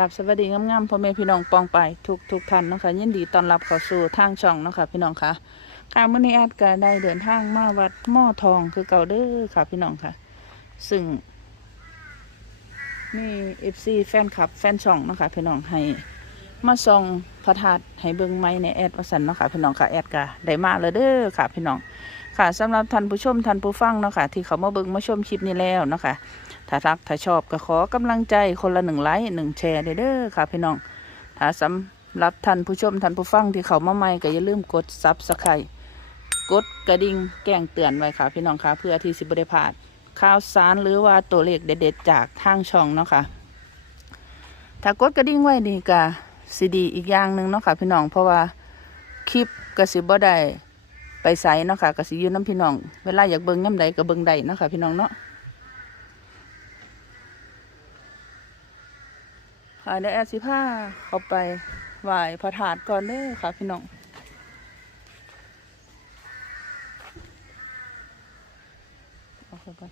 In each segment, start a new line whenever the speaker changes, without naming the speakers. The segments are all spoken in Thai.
กับสวัสดีงามๆพ่อแม่พี่น้องปองไปทุกทุกท่านนะคะยินดีต้อนรับเข้าสู่ทางช่องนะคะพี่น้องค่ะการมื้อนี้แอดก็ได้เดินทางมาวัดหม้อทองคือเก่าเด้อค่ะพี่น้องค่ะ ซึ่งมีเอฟซีแฟนคลับ แฟนช่องนะคะพี่น้องให้มาส่องพระธาตุให้เบิ่งไม้ในแอดวสันนะคะพี่น้องค่ะแอดก็ได้มาแล้วเด้อค่ะพี่น้องค่ะสำหรับท่านผู้ชมท่านผู้ฟังนะคะที่เขามาเบิ่งมาชมคลิปนี้แล้วนะคะ ถ้ารักถ้าชอบก็ขอกำลังใจคนละหนึ่งไลค์หนึ่งแชร์เด้อค่ะพี่น้อง ถ้าสำหรับท่านผู้ชมท่านผู้ฟังที่เขามาใหม่ก็อย่าลืมกดซับสไครต์กดกระดิ่งแจ้งเตือนไว้ค่ะพี่น้องค่ะเพื่อที่สิบได้พลาดข่าวสารหรือว่าตัวเลขเด็ดๆจากทางช่องเนาะค่ะ ถ้ากดกระดิ่งไว้นี่ก็สิดีอีกอย่างหนึ่งเนาะค่ะพี่น้องเพราะว่าคลิปก็สิบ่ได้ไปใส่เนาะค่ะก็สิอยู่น้ำพี่น้อง เวลาอยากเบิ่งย่ำใดก็เบิ่งใดเนาะค่ะพี่น้องเนาะ ค่ะเดี๋ยวแอดสิผ้าเข้าไปไหว้พระธาตุก่อนเด้อค่ะพี่น้องเอาเข้าไป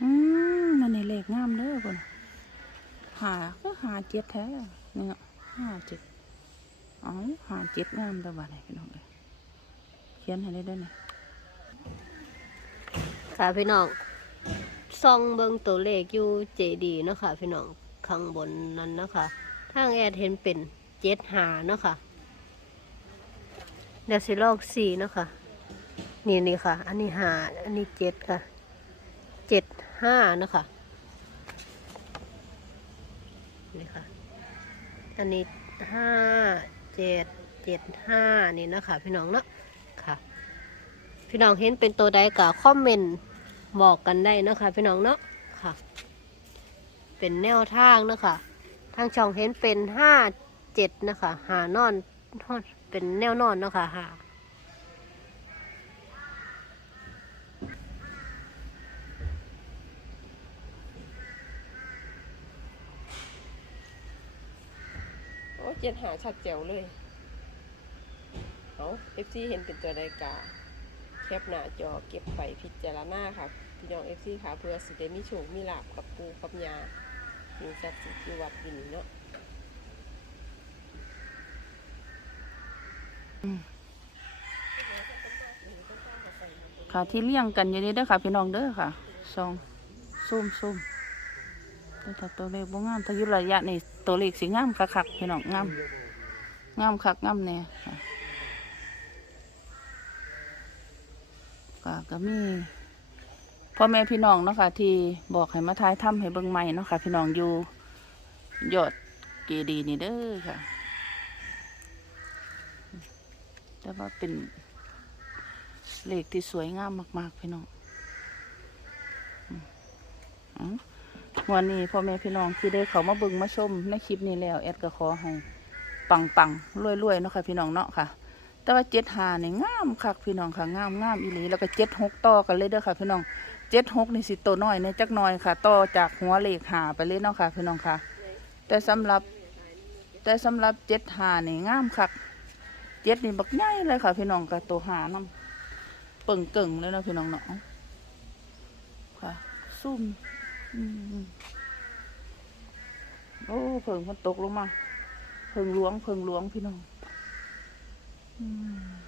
อืมนั่นนี่เลขงามเด้อคนหาก็หาเจ็ดแท้ นี่เนาะห้าเจ็ดอ๋อห้าเจ็ดงามต่ว่าไหนพี่น้องเอ้ยเขียนให้ได้ด้วยนะ
ค่ะพี่น้องซองเบิงตัวเลขอยู่เจดีเนาะค่ะพี่น้องข้างบนนั้นเนาะค่ะทางแอดเห็นเป็นเจ็ดหาเนาะค่ะเดี๋ยวสิลอกสี่เนาะค่ะนี่นี่ค่ะ อันนี้หาอันนี้เจ็ดค่ะเจ็ดห้านะค่ะนี่ค่ะ อันนี้ห้าเจ็ดเจ็ดห้านี่นะคะพี่น้องเนาะค่ะ พี่น้องเห็นเป็นตัวใดก็คอมเมนต์บอกกันได้นะคะพี่น้องเนาะค่ะ เป็นแนวทางนะคะทางช่องเห็นเป็นห้าเจ็ดนะคะหานอนนอนเป็นแนวนอนเนาะค่ะหา
โอ้เจ็ดหาชัดแจ๋วเลย เอาเอฟซีเห็นเป็นตัวใดกาแคปหน้าจอเก็บไปพิจารณาค่ะ พี่น้องเอฟซีค่ะเพื่อสิได้มีโชคมีลาบกับปูกับยามีสัตว์สิทธิ์อยู่วัดอยู่นี่เนาะ
ค่ะที่เลี้ยงกันอยู่นี่เด้อค่ะ พี่น้องเด้อค่ะซองซูมซูมแต่ตัวเลขบ่งามถ้าอยู่ระยะนี่ ตัวเลขสิงามคักๆพี่น้องงามงามคักงามแน่ค่ะก็ก็มีพ่อแม่พี่น้องเนาะค่ะที่บอกให้มาทายถ้ำให้เบิ่งใหม่เนาะค่ะ พี่น้องอยู่ยอดเกดีนี่เด้อค่ะ แต่ว่าเป็นเลขที่สวยงามมาก ๆ พี่น้องอืมอ๋อ วันนี้พ่อแม่พี่น้องที่ได้เขามาบิ่งมาชมในคลิปนี้แล้วแอดก็ขอให้ปังปังรวยรวยเนาะค่ะพี่น้องเนาะค่ะ แต่ว่าเจ็ดหาเนี่ยงามคักพี่น้องค่ะงามงามอีหลีแล้วก็เจ็ดหกต่อกันเลยเด้อค่ะ พี่น้องเจ็ดหกนี่สิตัวน้อยเนี่ยจักหน่อยค่ะ ต่อจากหัวเลขหาไปเลยเนาะค่ะ พี่น้องค่ะ แต่สำหรับ แต่สำหรับเจ็ดหานี่งามคักเจ็ดนี่บักใหญ่เลยค่ะ พี่น้องกับตัวหานํเปิ่งเก่งเลยเนาะพี่น้องเนาะค่ะซุ่ม โอ้เพิ่งมันตกลงมา เพิ่งหลวง เพิ่งหลวงพี่น้อง อืม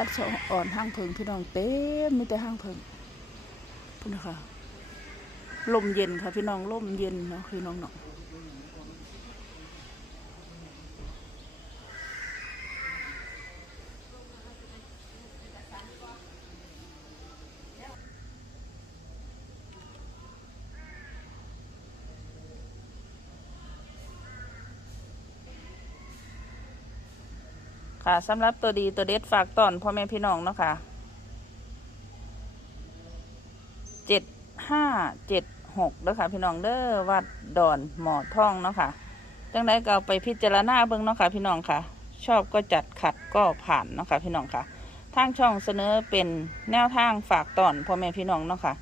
แอดสองอ่อนห้างเพิงพี่น้องเต็มมีแต่ห้างเพิงพุ่นนะคะลมเย็นค่ะพี่น้องลมเย็นเนาะพี่น้องเนาะ ค่ะสำหรับตัวดีตัวเด็ดฝากตอนพ่อแม่พี่น้องเนาะค่ะเจ็ดห้าเจ็ดหกเด้อค่ะ พี่น้องเด้อวัดดอนหมอท่องเนาะค่ะจังไดก็เอาไปพิจารณาเบิ่งเนาะค่ะ พี่น้องค่ะ ชอบก็จัดขัดก็ผ่านเนาะค่ะ พี่น้องค่ะ ทางช่องเสนอเป็นแนวทางฝากตอนพ่อแม่พี่น้องเนาะค่ะ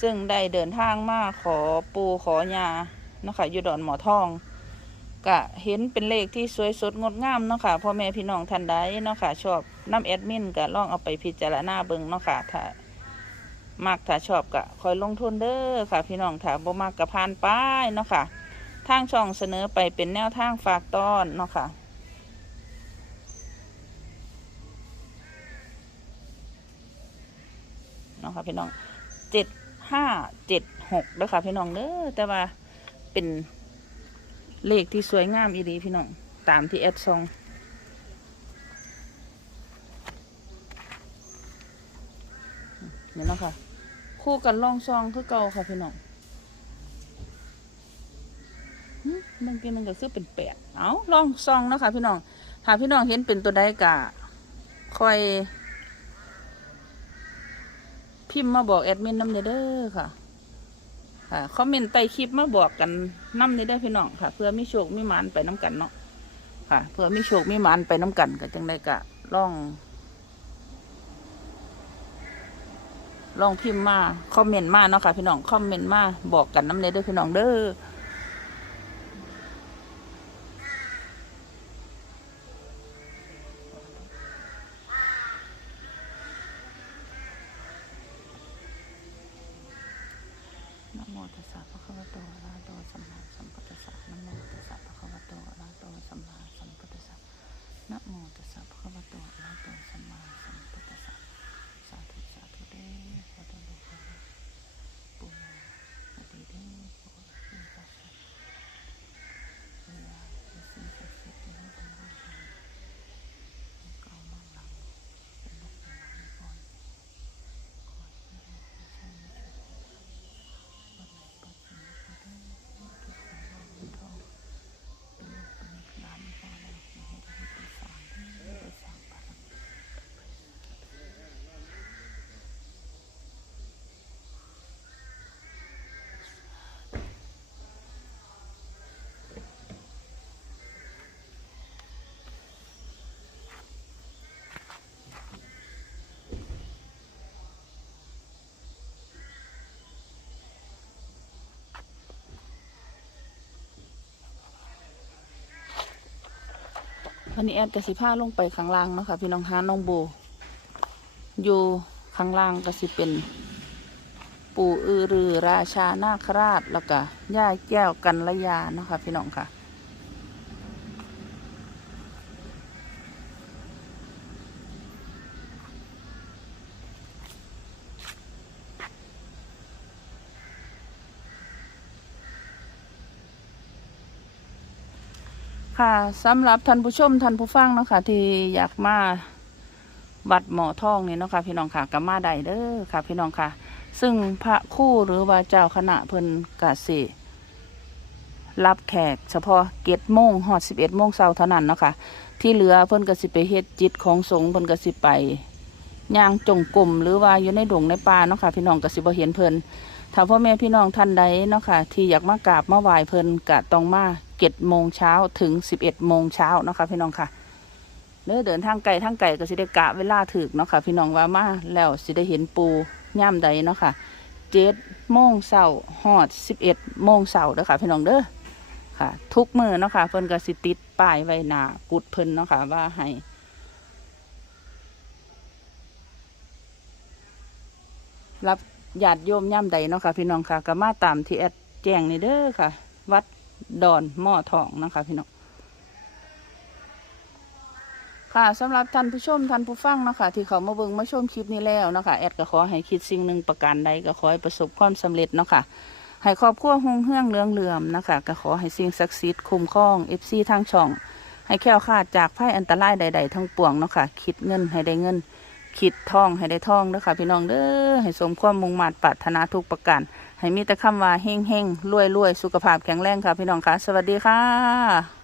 ซึ่งได้เดินทางมาขอปูขอยาเนาะค่ะอยู่ดอนหมอทอง ก็เห็นเป็นเลขที่สวยสดงดงามเนาะค่ะพ่อแม่พี่น้องท่านใดเนาะค่ะชอบน้ำแอดมินก็ลองเอาไปพิจารณาเบิ่งเนาะค่ะถ้ามักถ้าชอบก็คอยลงทุนเด้อค่ะ พี่น้องถ้าบ่มักก็ผ่านไปเนาะค่ะทางช่องเสนอไปเป็นแนวทางฝากตอนเนาะค่ะเนาะค่ะพี่น้องเจ็ดห้าเจ็ดหกเด้อค่ะพี่น้องเด้อแต่ว่าเป็น เลขที่สวยงามอีดีพี่น้อง ตามที่แอดซองเนี่ยเนะค่ะคู่กันล่องซองคือเก่าค่ะพี่น้องหึมันกินมันก็คือเป็นแปดเอาลองซองนะคะพี่น้องถ้าพี่น้องเห็นเป็นตัวใดกะคอย พิมพ์มาบอกแอดมินน้ำเด้อเด้อค่ะ ค่ะคอมเมนต์ใต้คลิปมาบอกกันน้ำเด้ได้พี่น้องค่ะ เพื่อมีโชคมีหมานไปน้ำกันเนาะค่ะ เพื่อมีโชคมีหมานไปน้ำกันก็จังได้กะล่องลองพิมพ์มา คอมเมนต์มาเนาะค่ะพี่น้อง คอมเมนต์มา บอกกันน้ำเด้อเด้อพี่น้องเด้อ วันนี้แอดกสิผ้าลงไปข้างล่างเนาะค่ะพี่น้องฮาน้องโบ อยู่ข้างล่างกะสิเป็น ปู่อือรือราชานาคราชแล้วก็ย่าแก้วกันระยาเนาะค่ะพี่น้องค่ะ ค่ะสำหรับท่านผู้ชมท่านผู้ฟังเนาะค่ะ ที่อยากมาวัดหมอทองนี่เนาะค่ะ พี่น้องค่ะกับมาได้เด้อค่ะ พี่น้องค่ะ ซึ่งพระคู่หรือว่าเจ้าคณะเพิ่นกะสิรับแขกเฉพาะเกตโมงหอดสิบเอ็ดโมงเช้าเท่านั้นเนาะค่ะ ที่เหลือเพิ่นก็สิไปเฮ็ดจิตของสงฆ์เพิ่นก็สิไปย่างจงกรมหรือว่าอยู่ในดงในป่าเนาะค่ะ พี่น้องก็สิบ่เห็นเพิ่น ถ้าพ่อแม่พี่น้องท่านใดเนาะค่ะ ที่อยากมากราบมาไหว้เพิ่นก็ต้องมาเจ็ดโมงเช้าถึงสิบเอ็ดโมงเช้าเนาะค่ะพี่น้องค่ะเด้อเดินทางไกลทางไกลก็สิได้กะเวลาถึกเนาะค่ะ พี่น้องว่ามาแล้วสิได้เห็นปูย่ามใดเนาะค่ะเจ็ดโมงเช้าฮอดสิบเอ็ดโมงเช้าเด้อค่ะพี่น้องเด้อค่ะ ทุกมือเนาะค่ะเพิ่นก็สิติดป้ายไว้หนากุดเพิ่นเนาะค่ะว่าให้รับ ญาติโยมย่ำใดเนาะค่ะ พี่น้องค่ะก็มาตามที่แอดแจ้งนี่เด้อค่ะ วัดดอนหม้อทองนะคะพี่น้องค่ะสำหรับท่านผู้ชมท่านผู้ฟังเนาะคะที่เขามาเบิ่งมาชมคลิปนี้แล้วนะคะแอดก็ขอให้คิดสิ่งหนึ่งประการใดก็ขอให้ประสบความสำเร็จเนาะค่ะให้ครอบครัวหงเฮืองเรืองเรือมนะคะก็ขอให้สิ่งศักดิ์สิทธิ์คุ้มครองเอฟซีทางช่อง ให้แค้วคาดจากภัยอันตรายใด ๆ ทั้งปวงเนาะค่ะคิดเงินให้ได้เงิน คิดทองให้ได้ทองเด้อค่ะ พี่น้องเด้อให้สมความมุ่งมั่นปรารถนาทุกประการให้มีแต่คำว่าเฮงเฮงรวยรวยสุขภาพแข็งแรงค่ะ พี่น้องค่ะ สวัสดีค่ะ